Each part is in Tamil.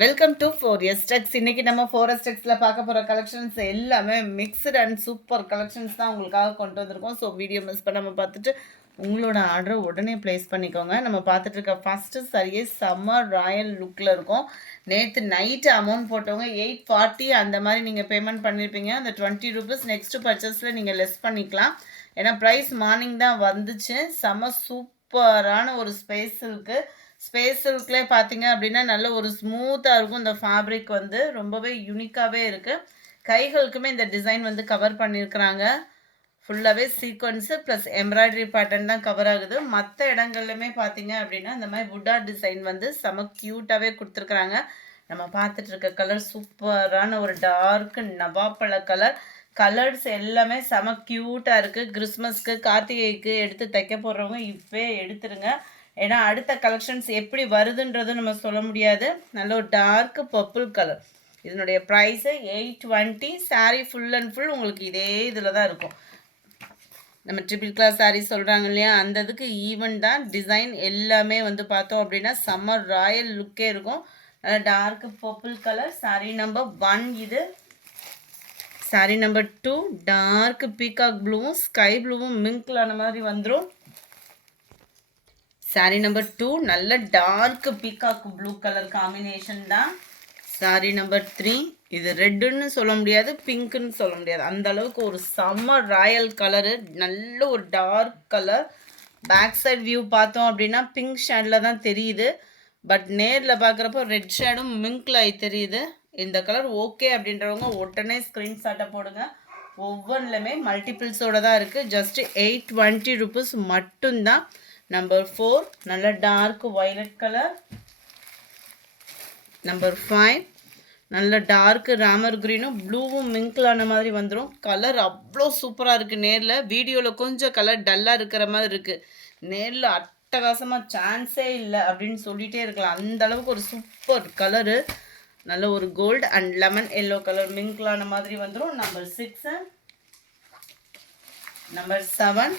Welcome to 4S Tex. இன்னைக்கு நம்ம 4S Texல பார்க்க போகிற கலெக்ஷன்ஸ் எல்லாமே மிக்ஸ்டு அண்ட் சூப்பர் கலெக்ஷன்ஸ் தான் உங்களுக்காக கொண்டு வந்திருக்கோம். ஸோ வீடியோ மிஸ் பண்ணாமல் பார்த்துட்டு உங்களோட ஆர்டரை உடனே ப்ளேஸ் பண்ணிக்கோங்க. நம்ம பார்த்துட்டு இருக்க ஃபஸ்ட்டு சரியே சம்மர் ராயல் லுக்கில் இருக்கும். நேற்று நைட்டு அமௌண்ட் போட்டவங்க 840 அந்த மாதிரி நீங்கள் பேமெண்ட் பண்ணியிருப்பீங்க. அந்த 20 ரூபீஸ் நெக்ஸ்ட்டு பர்ச்சேஸில் நீங்கள் லெஸ் பண்ணிக்கலாம். ஏன்னா ப்ரைஸ் மார்னிங் தான் வந்துச்சு. செம்ம சூப்பரான ஒரு ஸ்பேஸ் இருக்குது. ஸ்பேஸ் சில்க்லே பார்த்தீங்க அப்படின்னா நல்ல ஒரு ஸ்மூத்தாக இருக்கும். இந்த ஃபேப்ரிக் வந்து ரொம்பவே யூனிக்காகவே இருக்குது. கைகளுக்குமே இந்த டிசைன் வந்து கவர் பண்ணியிருக்கிறாங்க. ஃபுல்லாகவே சீக்வன்ஸு ப்ளஸ் எம்ப்ராய்டரி பேட்டர்ன் தான் கவர் ஆகுது. மற்ற இடங்கள்லையுமே பார்த்தீங்க அப்படின்னா இந்த மாதிரி புட்டா டிசைன் வந்து செம க்யூட்டாகவே கொடுத்துருக்குறாங்க. நம்ம பார்த்துட்டு இருக்க கலர் சூப்பரான ஒரு டார்க் நவாப்பழ கலர். கலர்ஸ் எல்லாமே செம க்யூட்டாக இருக்குது. கிறிஸ்மஸ்க்கு கார்த்திகைக்கு எடுத்து தைக்க போடுறவங்க இப்போவே எடுத்துருங்க. ஏன்னா அடுத்த கலெக்ஷன்ஸ் எப்படி வருதுன்றது நம்ம சொல்ல முடியாது. நல்ல ஒரு டார்க் பர்பிள் கலர். இதனுடைய price 820. Sari full and full உங்களுக்கு இதே இதில் தான் இருக்கும். நம்ம ட்ரிபிள் கிளாஸ் சாரீ சொல்கிறாங்க இல்லையா, அந்த இதுக்கு ஈவன் தான் டிசைன் எல்லாமே வந்து பார்த்தோம் அப்படின்னா சம்மர் ராயல் லுக்கே இருக்கும். நல்ல dark purple colour. Sari number 1 இது. சாரீ நம்பர் 2 டார்க் பீகாக் ப்ளூவும் ஸ்கை ப்ளூவும் மிங்க்லான மாதிரி வந்துடும். சாரீ நம்பர் 2 நல்ல dark peacock blue colour combination தான். சாரீ நம்பர் 3 இது ரெட்டுன்னு சொல்ல முடியாது, பிங்க்குன்னு சொல்ல முடியாது, அந்த அளவுக்கு ஒரு சம்மர் ராயல் கலரு. நல்ல ஒரு dark colour. Back side view பார்த்தோம் அப்படின்னா பிங்க் ஷேடில் தான் தெரியுது. பட் நேரில் பார்க்குறப்போ ரெட் ஷேடும் மிங்க்ல தெரியுது. இந்த கலர் ஓகே அப்படின்றவங்க உடனே ஸ்க்ரீன்ஷாட்டை போடுங்க. ஒவ்வொன்றுலையுமே மல்டிபிள்ஸோடு தான் இருக்குது. ஜஸ்ட்டு 820 ரூபீஸ் மட்டும்தான். நம்பர் 4 நல்ல டார்க் வயலட் கலர். நம்பர் 5 நல்ல டார்க் ராமர் க்ரீனும் ப்ளூவும் மிங்க்லான மாதிரி வந்துடும். கலர் அவ்வளோ சூப்பராக இருக்குது. நேரில் வீடியோவில் கொஞ்சம் கலர் டல்லாக இருக்கிற மாதிரி இருக்குது. நேரில் அட்டகாசமாக சான்ஸே இல்லை அப்படின்னு சொல்லிகிட்டே இருக்கலாம். அந்த அளவுக்கு ஒரு சூப்பர் கலரு. நல்ல ஒரு gold and lemon yellow colour மிங்க்லான மாதிரி வந்துடும். நம்பர் 6 நம்பர் 7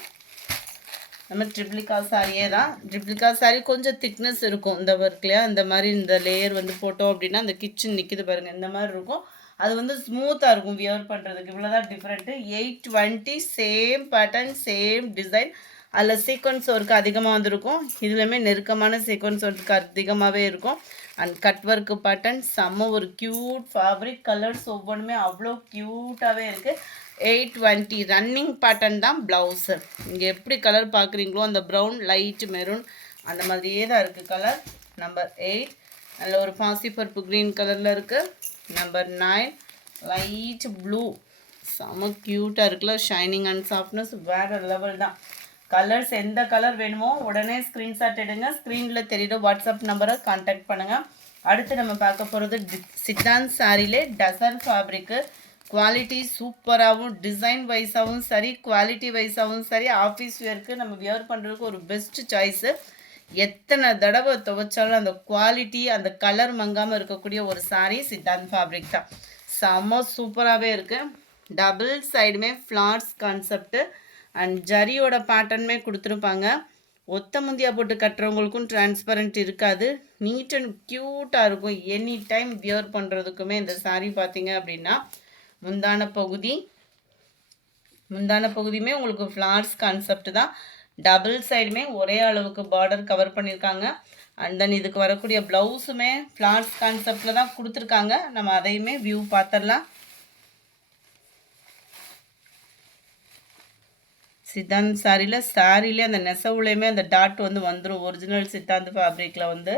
நம்ம ட்ரிப்ளிகா சாரியே தான். ட்ரிப்ளிகா சாரி கொஞ்சம் திக்னஸ் இருக்கும் இந்த ஒர்க்லையா. அந்த மாதிரி இந்த லேயர் வந்து போட்டோம் அப்படின்னா அந்த கிச்சன் நிற்கிது பாருங்கள், இந்த மாதிரி இருக்கும். அது வந்து ஸ்மூத்தாக இருக்கும் வியர் பண்ணுறதுக்கு. இவ்வளோதான் different. 820 same pattern same design. அதில் சீக்வன்ஸ் ஒர்க்கு அதிகமாக வந்துருக்கும். இதுலையுமே நெருக்கமான சீக்வன்ஸ் ஒர்க்கு அதிகமாகவே இருக்கும். அண்ட் கட் ஒர்க்கு பேட்டர்ன் செம்ம ஒரு க்யூட் ஃபேப்ரிக். கலர்ஸ் ஒவ்வொன்றுமே அவ்வளோ க்யூட்டாகவே இருக்குது. 820 ரன்னிங் பேட்டர்ன் தான் ப்ளவுஸு. இங்கே எப்படி கலர் பார்க்குறீங்களோ அந்த ப்ரௌன் லைட் மெரூன் அந்த மாதிரியே தான் இருக்குது கலர். நம்பர் 8 நல்ல ஒரு பாசி பருப்பு க்ரீன் கலரில் இருக்குது. நம்பர் 9 லைட் ப்ளூ செம க்யூட்டாக இருக்குல்ல. ஷைனிங் அண்ட் சாஃப்ட்னஸ் வேறு லெவல் தான். கலர்ஸ் எந்த கலர் வேணுமோ உடனே ஸ்க்ரீன்ஷாட் எடுங்க. ஸ்க்ரீனில் தெரியுற வாட்ஸ்அப் நம்பரை கான்டாக்ட் பண்ணுங்கள். அடுத்து நம்ம பார்க்க போகிறது சித்தாந்த் சாரிலே டசர் ஃபேப்ரிக்கு. குவாலிட்டி சூப்பராகவும் டிசைன் வைஸாகவும் சரி, குவாலிட்டி வைஸாகவும் சரி, ஆஃபீஸ் வேர்க்கு நம்ம வியர் பண்ணுறதுக்கு ஒரு பெஸ்ட்டு சாய்ஸு. எத்தனை தடவை துவைச்சாலும் அந்த குவாலிட்டி அந்த கலர் மங்காமல் இருக்கக்கூடிய ஒரு சாரீ சித்தாந்த் ஃபேப்ரிக் தான். செம்ம சூப்பராகவே இருக்குது. டபுள் சைடுமே ஃப்ளார்ஸ் கான்செப்ட்டு அண்ட் ஜரியோட பேட்டர்னுமே கொடுத்துருப்பாங்க. ஒத்த முந்தியா போட்டு கட்டுறவங்களுக்கும் டிரான்ஸ்பரண்ட் இருக்காது. நீட் அண்ட் க்யூட்டாக இருக்கும். எனி டைம் வியர் பண்ணுறதுக்குமே இந்த சாரீ பார்த்தீங்க அப்படின்னா முந்தான பகுதியுமே உங்களுக்கு ஃப்ளார்ஸ் கான்செப்ட் தான். டபுள் சைடுமே ஒரே அளவுக்கு பார்டர் கவர் பண்ணியிருக்காங்க. அண்ட் தென் இதுக்கு வரக்கூடிய ப்ளவுஸுமே ஃப்ளார்ஸ் கான்செப்டில் தான் கொடுத்துருக்காங்க. நம்ம அதையுமே வியூ பார்த்துடலாம். சித்தாந்த் சாரியிலே அந்த நெசவுலையுமே அந்த டாட் வந்து வந்துடும். ஒரிஜினல் சித்தாந்த் ஃபேப்ரிக்கில் வந்து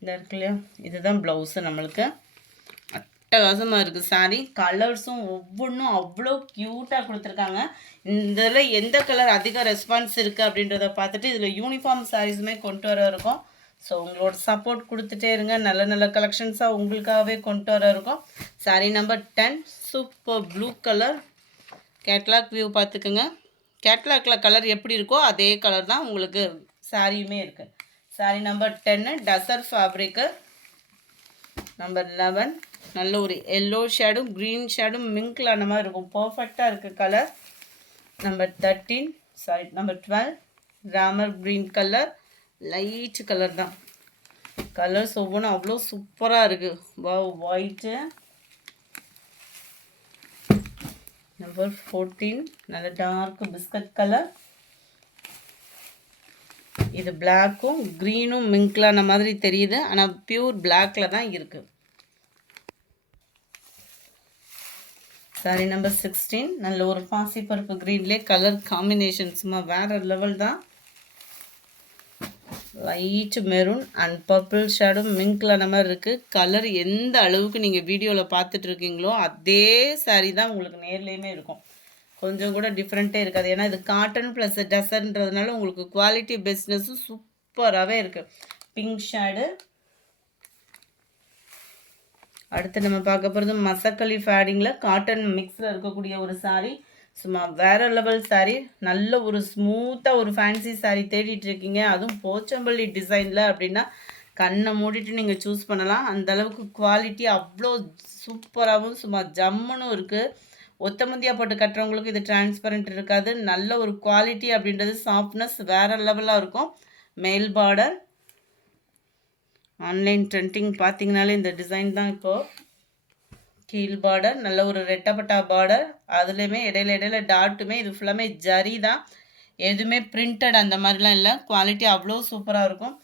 இந்த இருக்கு இல்லையா, இதுதான் ப்ளவுஸு. நம்மளுக்கு அட்டகாசமாக இருக்குது சாரீ. கலர்ஸும் ஒவ்வொன்றும் அவ்வளோ க்யூட்டாக கொடுத்துருக்காங்க. இதில் எந்த கலர் அதிக ரெஸ்பான்ஸ் இருக்குது அப்படின்றத பார்த்துட்டு இதில் யூனிஃபார்ம் சாரீஸுமே கொண்டு வர இருக்கும். ஸோ உங்களோட சப்போர்ட் கொடுத்துட்டே இருங்க. நல்ல நல்ல கலெக்ஷன்ஸாக உங்களுக்காகவே கொண்டு வர இருக்கும். Sari number 10 super blue colour. Catalogue view பார்த்துக்குங்க. கேட்லாகில் கலர் எப்படி இருக்கோ அதே கலர் தான் உங்களுக்கு சாரியுமே இருக்குது. Sari number 10 tussar fabric. Number 11 நல்ல ஒரு எல்லோ ஷேடும் க்ரீன் ஷேடும் மிங்க்லான மாதிரி இருக்கும். பர்ஃபெக்டாக இருக்குது colour. Number 13 number 12 Ramar green colour. Light colour தான். கலர்ஸ் ஒவ்வொன்றும் அவ்வளோ சூப்பராக இருக்குது. வாவ், ஒயிட்டு நம்பர் 14 நல்ல டார்க் பிஸ்கட் கலர். இது பிளாக்கும் க்ரீனும் மிங்க்லான மாதிரி தெரியுது, ஆனால் பியூர் பிளாக்ல தான் இருக்குது. சாரி நம்பர் 16 நல்ல ஒரு பாசிப்பருப்பு க்ரீன்லேயே கலர் காம்பினேஷன் சும்மா வேறு லெவல் தான். Light maroon and purple shadow மிங்க்லான மாதிரி இருக்குது. கலர் எந்த அளவுக்கு நீங்கள் வீடியோவில் பார்த்துட்டு இருக்கீங்களோ அதே சாரீ தான் உங்களுக்கு நேர்லேயுமே இருக்கும். கொஞ்சம் கூட டிஃப்ரெண்ட்டே இருக்காது. ஏன்னா இது காட்டன் ப்ளஸ் டசர்ன்றதுனால உங்களுக்கு குவாலிட்டி பிஸ்னஸும் சூப்பராகவே இருக்குது. Pink shade. அடுத்து நம்ம பார்க்க போகிறது மசக்களி ஃபேடிங்கில் காட்டன் மிக்ஸில் இருக்கக்கூடிய ஒரு சாரீ. சும்மா வேறு லெவல் சாரீ. நல்ல ஒரு ஸ்மூத்தாக ஒரு ஃபேன்சி சாரீ தேடிட்டு இருக்கீங்க, அதுவும் போச்சம்பள்ளி டிசைனில் அப்படின்னா கண்ணை மூடிட்டு நீங்கள் சூஸ் பண்ணலாம். அந்தளவுக்கு குவாலிட்டி அவ்வளோ சூப்பராகவும் சும்மா ஜம்முன்னு இருக்குது. ஒத்த முந்தியாக போட்டு கட்டுறவங்களுக்கு இது டிரான்ஸ்பரண்ட் இருக்காது. நல்ல ஒரு குவாலிட்டி அப்படின்றது சாஃப்ட்னஸ் வேறு லெவலாக இருக்கும். மேல் பார்டர் ஆன்லைன் ட்ரெண்டிங் பார்த்தீங்கனாலே இந்த டிசைன் தான். இப்போது கீழ் பார்டர் நல்ல ஒரு ரெட்டப்பட்டா பார்டர், அதுலேயுமே இடையில டாட்டுமே. இது ஃபுல்லாமே ஜரி தான், எதுவுமே பிரிண்டட் அந்த மாதிரிலாம் இல்லை. குவாலிட்டி அவ்வளோ சூப்பராக இருக்கும்.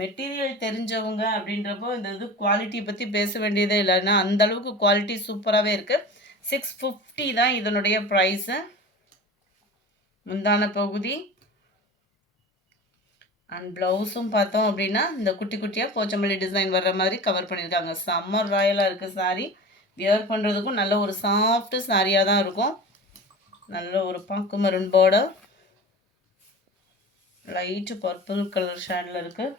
மெட்டீரியல் தெரிஞ்சவங்க அப்படின்றப்போ இந்த இது குவாலிட்டியை பற்றி பேச வேண்டியதே இல்லைன்னா அந்தளவுக்கு குவாலிட்டி சூப்பராகவே இருக்குது. 650 தான் இதனுடைய ப்ரைஸு. முந்தான பகுதி அண்ட் ப்ளவுஸும் பார்த்தோம் அப்படின்னா இந்த குட்டி குட்டியாக போச்சம்பள்ளி டிசைன் வர்ற மாதிரி கவர் பண்ணியிருக்காங்க. சம்மர் ராயலாக இருக்குது சாரீ. வியர் பண்ணுறதுக்கும் நல்ல ஒரு சாஃப்ட் சாரியாக தான் இருக்கும். நல்ல ஒரு பாக்கு maroon border, light purple colour ஷேடில் இருக்குது.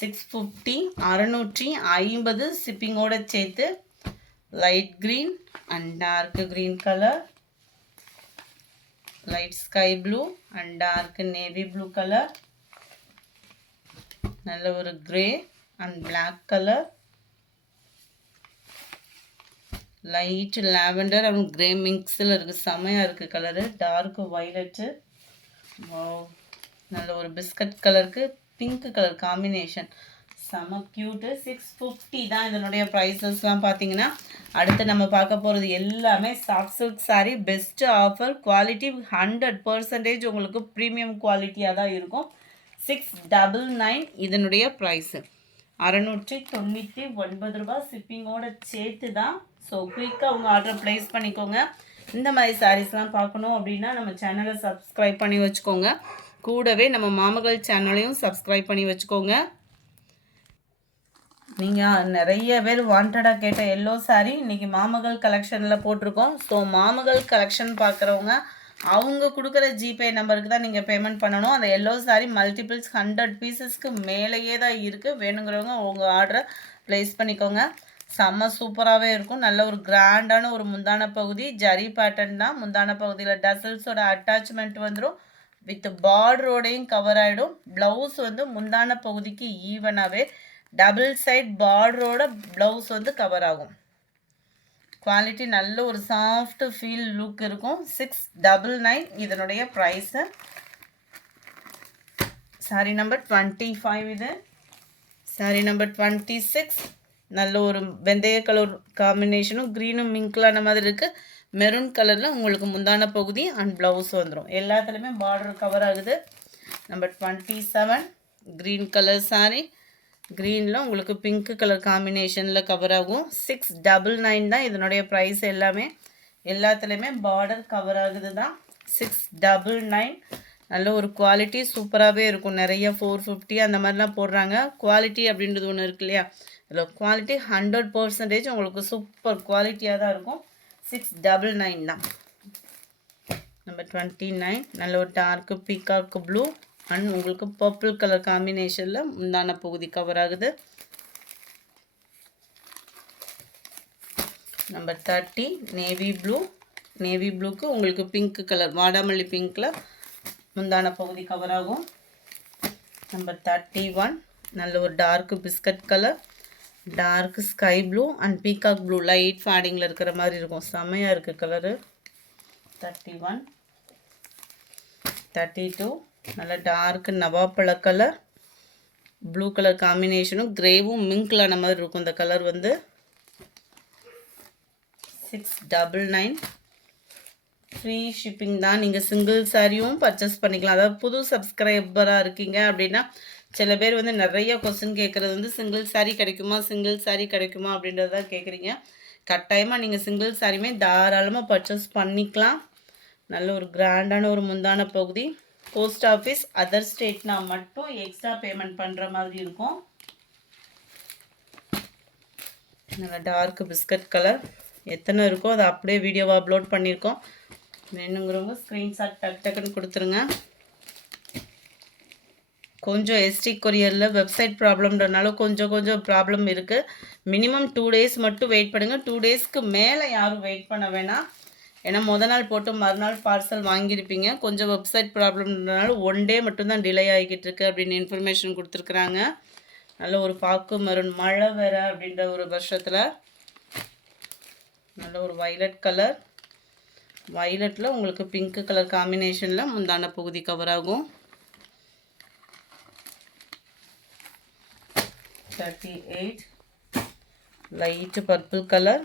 650 650 ஷிப்பிங்கோடு சேர்த்து. Light green and dark green colour, light sky blue and dark navy blue color, நல்ல ஒரு grey and black color, light lavender and grey mixல இருக்கு. செமையா இருக்கு கலரு. dark violet, நல்ல ஒரு பிஸ்கட் கலருக்கு பிங்க் கலர் காம்பினேஷன், செம க்யூட்டு. 650 தான் இதனுடைய ப்ரைஸஸ்லாம் பார்த்தீங்கன்னா. அடுத்து நம்ம பார்க்க போகிறது எல்லாமே soft silk sari. Best offer, quality 100% உங்களுக்கு ப்ரீமியம் குவாலிட்டியாக தான் இருக்கும். 699 இதனுடைய ப்ரைஸு. 699 ரூபா ஷிப்பிங்கோடு சேர்த்து தான். ஸோ குயிக்காக உங்கள் ஆர்டர் ப்ளேஸ் பண்ணிக்கோங்க. இந்த மாதிரி சாரீஸ்லாம் பார்க்கணும் அப்படின்னா நம்ம சேனலை சப்ஸ்கிரைப் பண்ணி வச்சுக்கோங்க. கூடவே நம்ம மாமகள் சேனலையும் சப்ஸ்கிரைப் பண்ணி வச்சுக்கோங்க. நீங்கள் நிறைய பேர் வாண்டடாக கேட்ட எல்லோ சாரீ இன்றைக்கி மாமகள் கலெக்ஷனில் போட்டிருக்கோம். ஸோ மாமகள் கலெக்ஷன் பார்க்குறவங்க அவங்க கொடுக்குற ஜிபே நம்பருக்கு தான் நீங்கள் பேமெண்ட் பண்ணணும். அந்த எல்லோ சாரீ மல்டிபிள்ஸ் 100 பீசஸ்க்கு மேலேயே தான் இருக்குது. வேணுங்கிறவங்க உங்கள் ஆர்டரை ப்ளேஸ் பண்ணிக்கோங்க. செம்ம சூப்பராகவே இருக்கும். நல்ல ஒரு கிராண்டான ஒரு முந்தான பகுதி, ஜரி பேட்டர்ன் தான். முந்தான பகுதியில் டசல்ஸோட அட்டாச்மெண்ட் வந்துடும். வித் பார்டரோடையும் கவர் ஆகிடும். ப்ளவுஸ் வந்து முந்தான பகுதிக்கு ஈவனாகவே டபுள் சைட் பார்டரோட ப்ளவுஸ் வந்து கவர் ஆகும். குவாலிட்டி நல்ல ஒரு சாஃப்ட் ஃபீல் லுக் இருக்கும். 699 இதனுடைய ப்ரைஸு. சாரி நம்பர் 25 இது. சாரி நம்பர் 26 நல்ல ஒரு வெந்தய கலர் காம்பினேஷனும் க்ரீனும் மிங்க்லான மாதிரி இருக்குது. மெரூன் கலரில் உங்களுக்கு முந்தான பகுதி அண்ட் ப்ளவுஸ் வந்துடும். எல்லாத்துலேயுமே பார்டர் கவர் ஆகுது. Number 27 green colour sari. க்ரீனில் உங்களுக்கு பிங்க் கலர் காம்பினேஷனில் கவர் ஆகும். 699 தான் இதனுடைய ப்ரைஸ். எல்லாத்துலேயுமே பார்டர் கவர் ஆகுது தான். 699 நல்ல ஒரு குவாலிட்டி சூப்பராகவே இருக்கும். நிறைய 450 அந்த மாதிரிலாம் போடுறாங்க. குவாலிட்டி அப்படின்றது ஒன்று இருக்கு இல்லையா, இதில் குவாலிட்டி 100% உங்களுக்கு சூப்பர் குவாலிட்டியாக தான் இருக்கும். 699 தான். நம்பர் 29 நல்ல ஒரு டார்க்கு பீகாக் ப்ளூ அண்ட் உங்களுக்கு பர்பிள் கலர் காம்பினேஷனில் முந்தான பகுதி கவர் ஆகுது. Number 30 navy blue. நேவி ப்ளூக்கு உங்களுக்கு பிங்க் கலர் வாடாமல்லி பிங்க்கில் முந்தான பகுதி கவர் ஆகும். நம்பர் 31 நல்ல ஒரு dark biscuit colour, dark sky blue and peacock blue light ஃபேடிங்கில் இருக்கிற மாதிரி இருக்கும். செம்மையாக இருக்குது கலரு. 31 32 நல்ல டார்க் நவாப்பழ கலர், ப்ளூ கலர் காம்பினேஷனும் கிரேவும் மிங்க்லான மாதிரி இருக்கும். இந்த கலர் வந்து 699. ஃப்ரீ ஷிப்பிங் தான். நீங்கள் சிங்கிள் சாரியும் பர்ச்சேஸ் பண்ணிக்கலாம். அதாவது புது சப்ஸ்கிரைபராக இருக்கீங்க அப்படின்னா சில பேர் வந்து நிறைய கொஸ்டின் கேட்குறது வந்து சிங்கிள் சாரீ கிடைக்குமா, சிங்கிள் சாரீ கிடைக்குமா அப்படின்றது தான் கேட்குறீங்க. கட்டாயமாக நீங்கள் சிங்கிள் சாரியுமே தாராளமாக பர்ச்சேஸ் பண்ணிக்கலாம். நல்ல ஒரு கிராண்டான ஒரு முந்தான பகுதி. போஸ்ட் ஆஃபீஸ் அதர் ஸ்டேட்னா மட்டும் எக்ஸ்ட்ரா பேமெண்ட் பண்ணுற மாதிரி இருக்கும். நல்லா டார்க் பிஸ்கட் கலர். எத்தனை இருக்கோ அதை அப்படியே வீடியோவாக அப்லோட் பண்ணியிருக்கோம். வேணுங்கிறவங்க ஸ்க்ரீன்ஷாட் டக்குன்னு கொடுத்துருங்க. கொஞ்சம் எஸ்டி கொரியரில் வெப்சைட் ப்ராப்ளம்ன்றனால கொஞ்சம் ப்ராப்ளம் இருக்குது. மினிமம் 2 days மட்டும் வெயிட் பண்ணுங்கள். 2 daysக்கு மேலே யாரும் வெயிட் பண்ண வேணாம். ஏன்னா நாள் போட்டு மறுநாள் பார்சல் வாங்கியிருப்பீங்க. கொஞ்சம் வெப்சைட் ப்ராப்ளம்ன்றனால 1 day மட்டும்தான் டிலே ஆகிக்கிட்டு இருக்குது அப்படின்னு இன்ஃபர்மேஷன் கொடுத்துருக்குறாங்க. நல்ல ஒரு பாக்கு மருன் மழை வேறு அப்படின்ற ஒரு வருஷத்தில் நல்ல ஒரு வைலட் கலர். வைலட்டில் உங்களுக்கு பிங்க் கலர் காம்பினேஷனில் முந்தான பகுதி கவர் ஆகும். 38 லைட்டு பர்பிள் கலர்.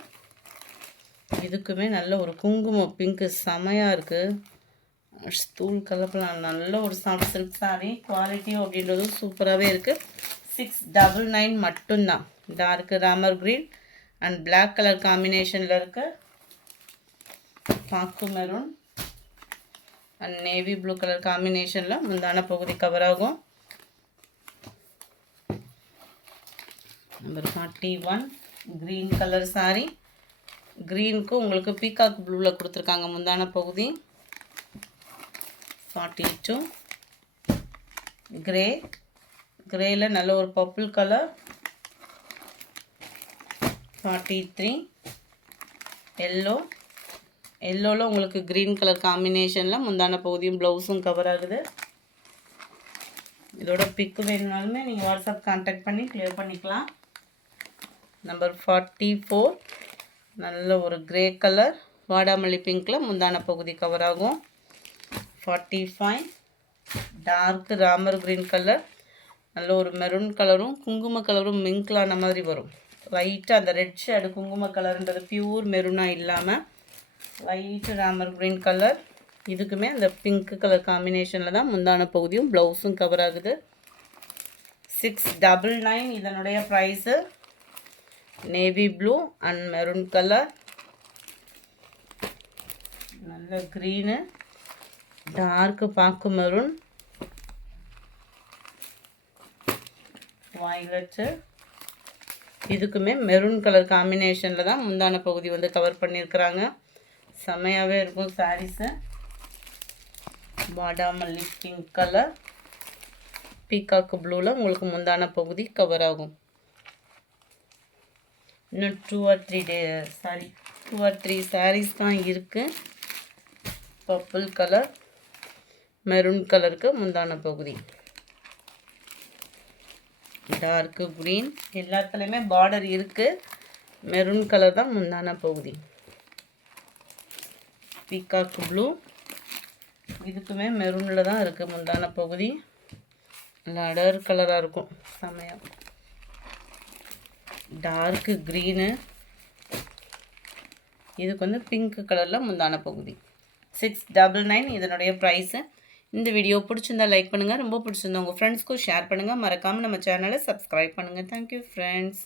இதுக்குமே நல்ல ஒரு குங்குமம் பிங்க்கு செமையாக இருக்குது. தூள் கலப்பெலாம் நல்ல ஒரு சாஃப்ட் சில்க் சாரீ. குவாலிட்டி அப்படின்றதும் சூப்பராகவே இருக்குது. 699 மட்டும்தான். Dark Ramar green and black colour காம்பினேஷனில் இருக்குது. பாக்கு maroon and navy blue colour காம்பினேஷனில் முந்தான பகுதி கவர் ஆகும். Number 41 green colour sari. க்ரீனுக்கு உங்களுக்கு பீகாக் ப்ளூவில் கொடுத்துருக்காங்க முந்தான பகுதி. 42 கிரேயில் நல்ல ஒரு பர்பிள் கலர். 43 எல்லோவில் உங்களுக்கு க்ரீன் கலர் காம்பினேஷனில் முந்தான பகுதியும் ப்ளவுஸும் கவர் ஆகுது. இதோட பிக்கு வேணுனாலுமே நீங்கள் வாட்ஸ்அப் கான்டாக்ட் பண்ணி கிளியர் பண்ணிக்கலாம். நம்பர் 44 நல்ல ஒரு கிரே கலர் வாடாமல்லி பிங்க்கில் முந்தான பகுதி கவர் ஆகும். 45 டார்க் ராமர் க்ரீன் கலர். நல்ல ஒரு மெரூன் கலரும் குங்கும கலரும் மிங்க்லான மாதிரி வரும். லைட்டாக அந்த ரெட் ஷேடு குங்கும கலருன்றது பியூர் மெரூனாக இல்லாமல் லைட்டு ராமர் க்ரீன் கலர். இதுக்குமே அந்த பிங்க் கலர் காம்பினேஷனில் தான் முந்தான பகுதியும் ப்ளவுஸும் கவர் ஆகுது. 699 இதனுடைய price. Navy blue and maroon colour. நல்ல க்ரீனு டார்க்கு பாக்கு மெரூன் வயலட்டு. இதுக்குமே மெரூன் கலர் காம்பினேஷனில் தான் முந்தான பகுதி வந்து கவர் பண்ணியிருக்கிறாங்க. செம்மையாகவே இருக்கும் சாரீஸு. வாடாமல்லி பிங்க் கலர் பீகாக்கு ப்ளூவில் உங்களுக்கு முந்தான பகுதி கவர் ஆகும். இன்னும் 2 or 3 sarees தான் இருக்குது. பர்பிள் கலர் மெரூன் கலருக்கு முந்தான பகுதி. டார்க்கு க்ரீன் எல்லாத்துலேயுமே பார்டர் இருக்குது. மெரூன் கலர் தான் முந்தான பகுதி. பீகாக்கு ப்ளூ இதுக்குமே மெரூனில் தான் இருக்குது முந்தான பகுதி. நல்லா அடர் கலராக இருக்கும் செமையாக. டார்க்கு க்ரீனு இதுக்கு வந்து பிங்க் கலரில் முந்தான பகுதி. 699 இதனுடைய ப்ரைஸு. இந்த வீடியோ பிடிச்சிருந்தா லைக் பண்ணுங்கள். ரொம்ப பிடிச்சிருந்தா உங்கள் ஃப்ரெண்ட்ஸ்க்கும் ஷேர் பண்ணுங்கள். மறக்காமல் நம்ம சேனலை சப்ஸ்கிரைப் பண்ணுங்கள். Thank you friends.